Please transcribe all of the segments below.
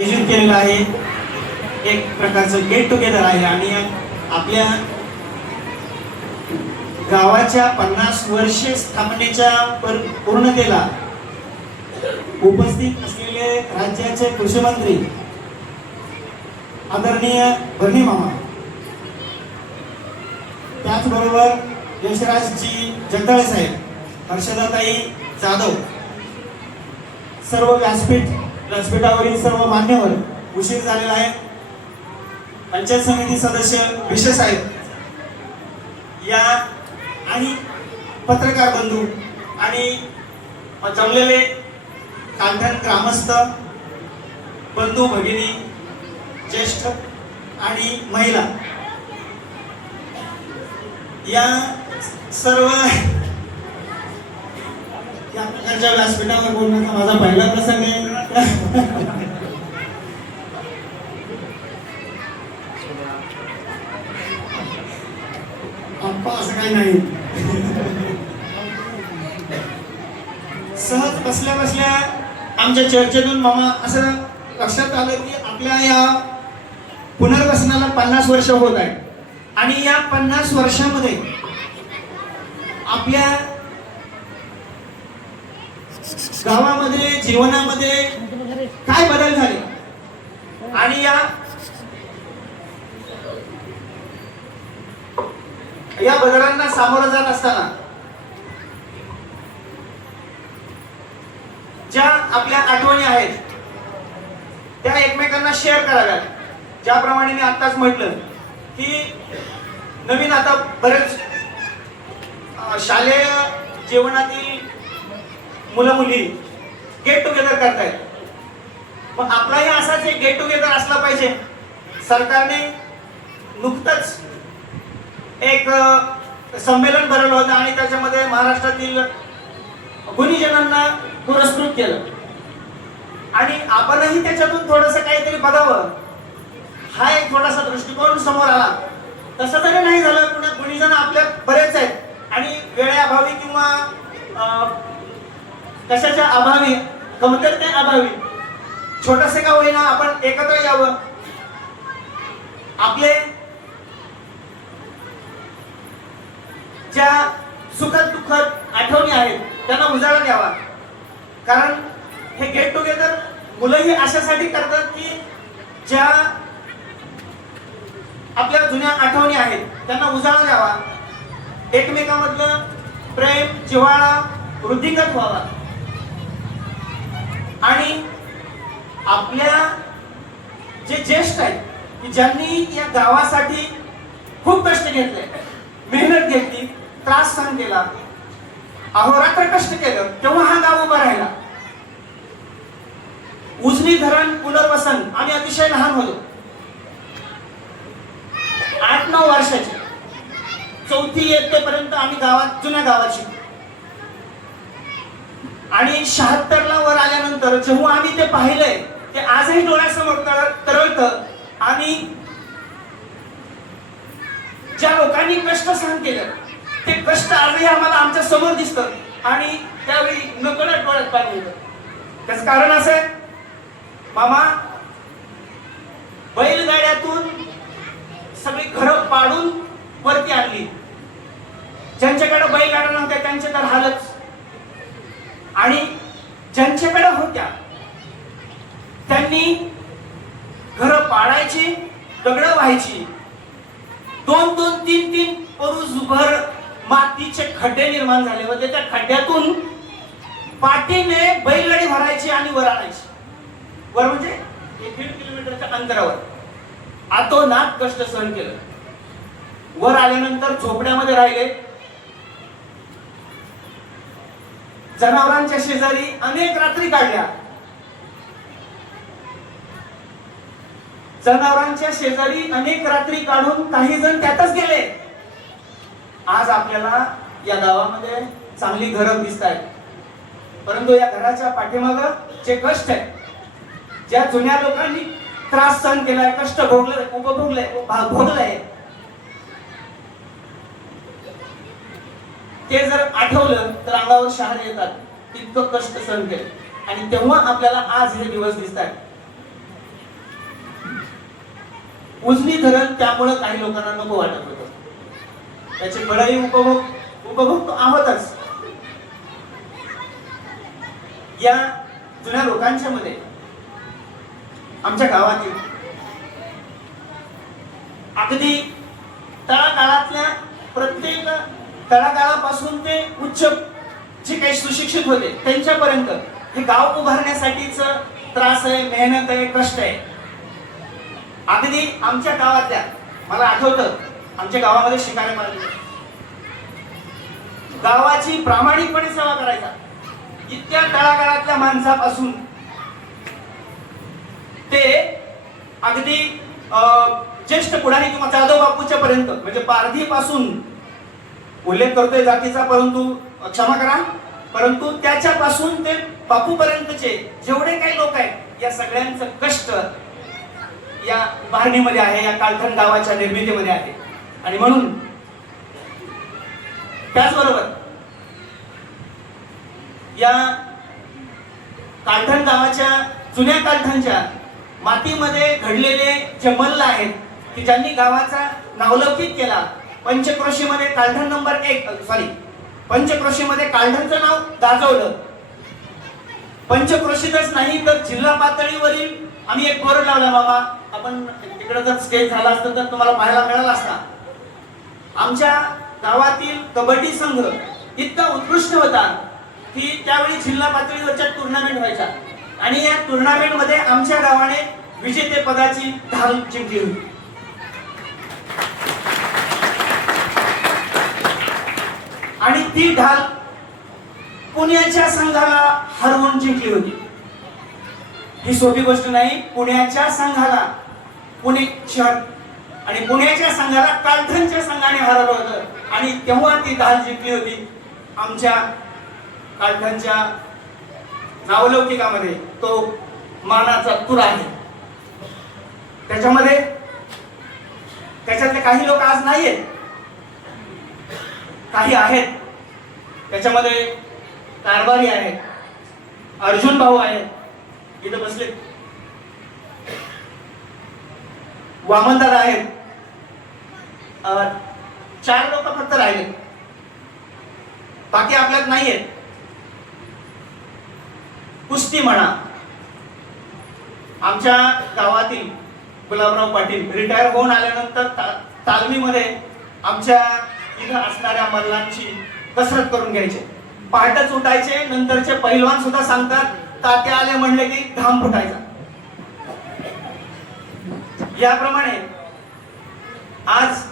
आयोजित केलेलं आहे. एक प्रकारचं गेट टुगेदर आहे आणि आपल्या गावाच्या 50 वर्षे स्थापनेच्या पूर्णतेला उपस्थित असलेले राज्याचे कृषी मंत्री आदरणीय भरणे मामा, त्याचबरोबर यशराजजी जगदाळे साहेब, हर्षदाताई जाधव, सर्व व्यासपीठावरील सर्व मान्यवर, उशीर झालेला आहे, पंचायत समिती सदस्य विशेष साहेब या आणि पत्रकार बंधू आणि जमलेले कांठण ग्रामस्थ बंधू भगिनी, ज्येष्ठ आणि महिला, या सर्व या प्रकारच्या व्यासपीठावर बोलण्याचा माझा पहिला प्रसंग आहे. असं काही नाही. सहज बसल्या बसल्या आमच्या चर्चेतून मामा असं लक्षात आलं की आपल्या या पुनर्वसनाला 50 वर्ष होत आहे आणि या 50 वर्षामध्ये आपल्या गावामध्ये, जीवनामध्ये काय बदल झाले आणि या बदलांना सामोरं जात असताना ज्या आपल्या आठवणी आहेत त्या एकमेकांना शेअर कराव्यात. ज्याप्रमाणे मी आत्ताच म्हटलं की नवीन आता बरेच शालेय जीवनातील मुलं मुली गेट टुगेदर करतायत. पण आपलाही असाच एक गेट टुगेदर असला पाहिजे. सरकारने नुकतंच एक संमेलन भरवलं होतं आणि त्याच्यामध्ये महाराष्ट्रातील गुणीजनांना पुरस्कृत केलं आणि आपणही त्याच्यातून थोडंसं काहीतरी बघावं हा एक थोडासा दृष्टिकोन समोर आला. तसं जरी नाही झालं, पुन्हा गुणीजन आपल्या बरेच आहेत आणि वेळेअभावी किंवा कशाच्या अभावी, कमतरते अभावी छोटसे का होईना आपण एकत्र यावं, आपले ज्या सुखद दुःखद आठवणी आहेत त्यांना उजाळा द्यावा. कारण हे गेट टुगेदर मुलंही अशासाठी करतात की ज्या आपल्या जुन्या आठवणी आहेत त्यांना उजाळा द्यावा, एकमेकांमधलं प्रेम जिव्हाळा वृद्धिंगत व्हावा आणि आपल्या जे ज्येष्ठ आहेत की ज्यांनी या गावासाठी खूप कष्ट घेतले, मेहनत घेतली, त्रास सहन केला, अहोरात्र कष्ट केलं, तेव्हा हा गाव उभा राहिला. उजनी धरण पुनर्वसन आम्ही अतिशय लहान होतो, 8-9 वर्षाचे, 4थी इयत्तेपर्यंत आम्ही जुन्या गावात शिकलो आणि 76 ला वर आल्यानंतर जेव्हा आम्ही ते पाहिलंय ते आजही डोळ्यासमोर तरळतं आणि ज्या लोकांनी कष्ट सहन केलं ते कष्ट आजही आम्हाला आमच्या समोर दिसतं आणि त्यावेळी नकळत डोळ्यात पाणी येतं. त्याचं कारण असं आहे, मामा बैलगाड्यातून सगळी घरं पाडून वरती आणली. ज्यांच्याकडे बैलगाड्या नव्हत्या त्यांचे तर हालच, आणि ज्यांच्याकडे होत्या त्यांनी घरं पाडायची, दगडं व्हायची, 2-2, 3-3 परुसभर मातीचे खड्डे निर्माण झाले होते. त्या खड्ड्यातून पाठीने बैलगाडी भरायची आणि वर आणायची. वर म्हणजे 1-1.5 किलोमीटरच्या अंतरावर आतोनात कष्ट सहन केलं. वर आल्यानंतर झोपड्यामध्ये राहिले, जनावरांच्या शेजारी अनेक रात्री काढल्या, जनावरांच्या शेजारी अनेक रात्री काढून काही जण त्यातच गेले. आज आपल्याला या गावामध्ये चांगली घरं दिसत आहेत, परंतु या घराच्या पाठीमागं जे कष्ट आहे, ज्या जुन्या लोकांनी त्रास सहन केलाय, कष्ट भोगले, भोगलंय, ते जर आठवलं तर अंगावर शहारे येतात. इतकं कष्ट सहन केलं आणि तेव्हा आपल्याला आज हे दिवस दिसतात. उजनी धरण त्यामुळे काही लोकांना नको वाटत होतं. त्याचे बळही उपभोग तो आहोतच. या जुन्या लोकांच्या मध्ये आमच्या गावातील अगदी तळागाळातल्या प्रत्येक तळागाळापासून ते उच्च जे काही सुशिक्षित होते त्यांच्यापर्यंत हे गाव उभारण्यासाठीच त्रास आहे, मेहनत आहे, कष्ट आहे. अगदी आमच्या गावातल्या मला आठवतं आमच्या गावामध्ये शिकारे मारले, गावाची प्रामाणिकपणे सेवा करायचा. इतक्या तळागाळातल्या माणसापासून ते अगदी ज्येष्ठ पुढारी किंवा जाधव बापूच्या पर्यंत म्हणजे पारधी पासून उल्लेख करतोय जातीचा, परंतु क्षमा करा, परंतु त्याच्यापासून ते बापू पर्यंतचे जेवढे काही लोक आहेत या सगळ्यांचं कष्ट या उभारणीमध्ये आहे, या कालखंड गावाच्या निर्मितीमध्ये आहे. आणि म्हणून त्याचबरोबर या कालखंड गावाच्या जुन्या कालखंडच्या मातीमध्ये घडलेले जे मल्ल आहेत की ज्यांनी गावाचा नावलौकिक केला. पंचक्रोशीमध्ये कालखंड नंबर 1 पंचक्रोशीमध्ये कालखंडचं नाव गाजवलं. पंचक्रोशीतच नाही तर जिल्हा पातळीवरील आम्ही एक बोर्ड लावला. मामा आपण तिकडे जर स्टेज झाला असतं तर तुम्हाला पाहायला मिळाला असता. आमच्या गावातील कबड्डी संघ इतका उत्कृष्ट होता की त्यावेळी जिल्हा पातळीवरच्या टुर्नामेंट व्हायच्या आणि या टुर्नामेंट मध्ये आमच्या गावाने विजेते पदाची ढाल जिंकली होती. आणि ती ढाल पुण्याच्या संघाला हरवून जिंकली होती. ही सोपी गोष्ट नाही. पुण्याच्या संघाला पुणे शहर आणि पुण्याच्या संघाला कालखंडच्या संघाने हरवलं होतं आणि तेव्हा ती ढाल जिंकली होती. आमच्या कालखंडच्या नावलौकिकामध्ये तो मानाचा तूर आहे. त्याच्यातले काही लोक आज नाहीयेत, काही आहेत. त्याच्यामध्ये कारभारी आहेत, अर्जुन भाऊ आहेत इथं बसले, वामनदादा आहेत, 4 लोक फक्त राहिले, बाकी आपल्यात नाहीयेत. कुस्ती म्हणा, आमच्या गावातील गुलाबराव पाटील रिटायर होऊन आल्यानंतर तालमीमध्ये आमच्या इथं असणाऱ्या मल्लांची कसरत करून घ्यायचे. पहाटच उठायचे. नंतरचे पैलवान सुद्धा सांगतात तात्या आले म्हणले की घाम फुटायचा. याप्रमाणे आज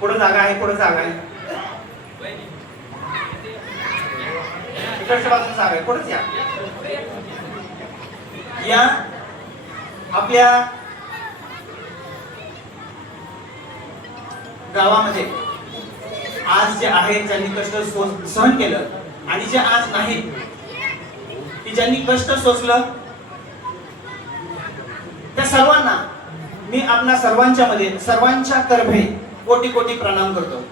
पुढे जागा आहे, पुढे जागा आहे, इकडच्या बाजूला जागा आहे, पुढेच या आपल्या गावामध्ये आज जे आहेत ज्यांनी कष्ट सहन केलं आणि जे आज नाहीत की ज्यांनी कष्ट सोसलं त्या सर्वांना मी आपल्या सर्वांच्या मध्ये सर्वांच्या तर्फे कोटी कोटी प्रणाम करतो.